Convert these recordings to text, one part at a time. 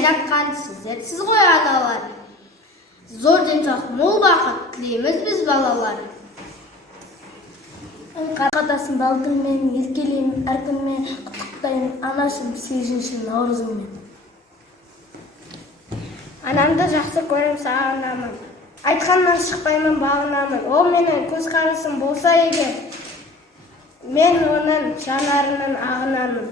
жайнатқан сіздерсіз ғой аналар. Зор денсаулық, мол бақыт тілейміз біз балалар. Қарқатасын балтырмен, еркелеймін әркіммен, құттықтаймын анашым 8 наурызыңмен. Анамды жақсы көрем, сағынамын. Айтқаннан шықпаймын, бағынамын. Ол менің көзқарасым болса егер, мен оның жанарының ағынамын.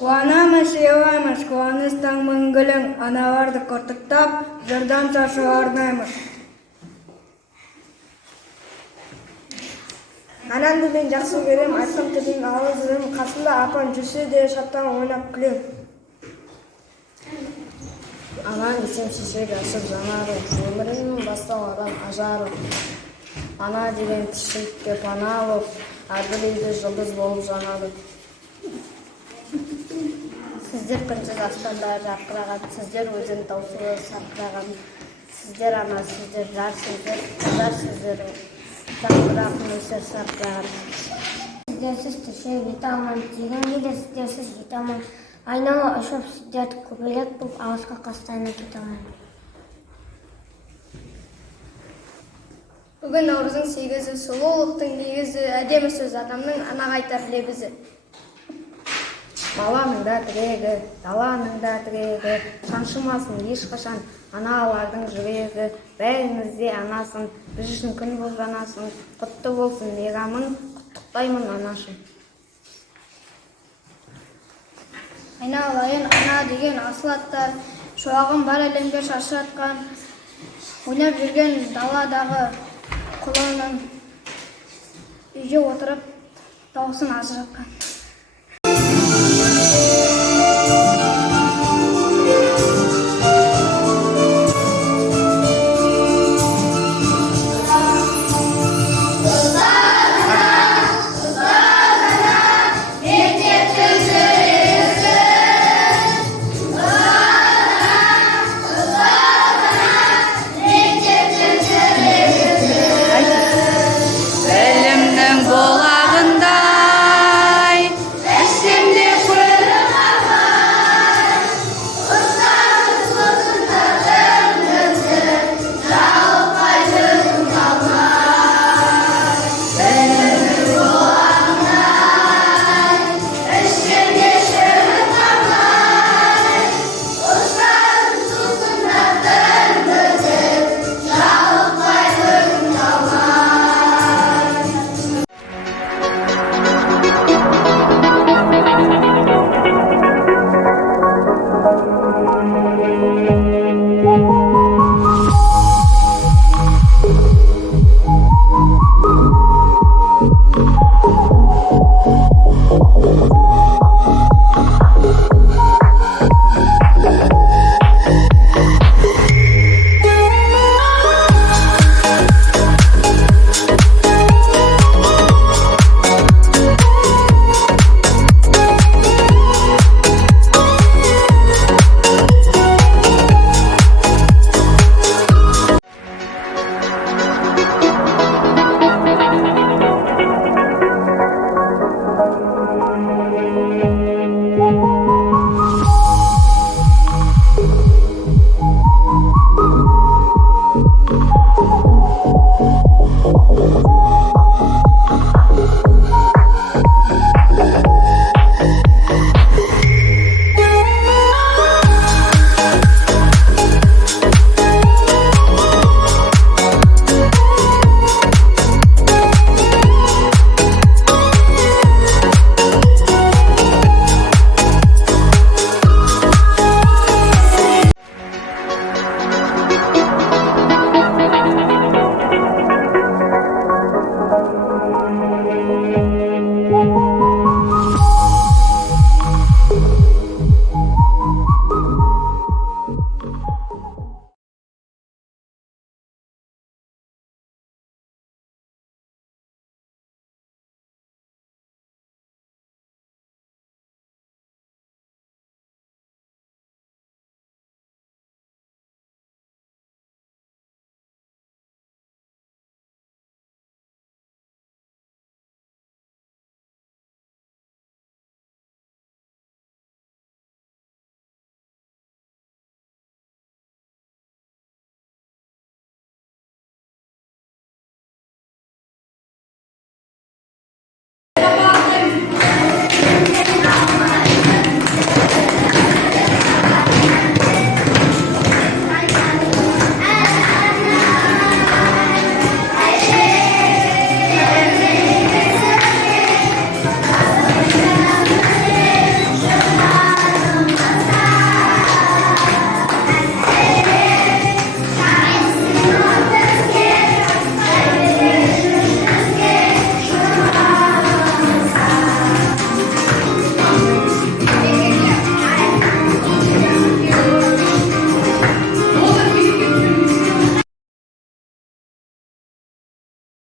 Қуанамыз, сыйлаймыз, қуаныстың мәңгілің, аналарды құттықтап, жырдан шашу арнаймыз. Анамды мен жақсы көрем, айтқан тілін алып жүрем, қасында апам жүрсе де шаттан ойнап күлем. Анан есем шешек ашып жанары, өміріңнің басталған ажары. Ана деген тіршілікке пана алып, әрбір үйде жұлдыз болып жанады. Сіздер күнсіз аспанда жарқыраған, сіздер өзен таусылы сарқыраған. Сіздер ана, сіздер жар, сіздер қыздар, сіздер жарқыраған өсер сарқыраған. Сіздерсіз тіршілік ете алман, дегенге де сіздерсіз жете алман. Айнала ұшып сіздерді көбелек болып алысқа қастайына кете алман. Бүгін наурыздың 8-і, сұлулықтың негізі, әдемі сөз адамның анаға айтар лебізі. Баланың да тірегі, даланың да тірегі, шаншымасын ешқашан аналардың жүрегі. Бәріңіз де анасын, біз үшін күн болып жанасын, құтты болсын мейрамың, құттықтаймын анашым. Айналайын ана деген асыл аттар, шуағын бар әлемге шашыратқан, ойнап жүрген даладағы құлының үйге отырып дауысын ажыратқан.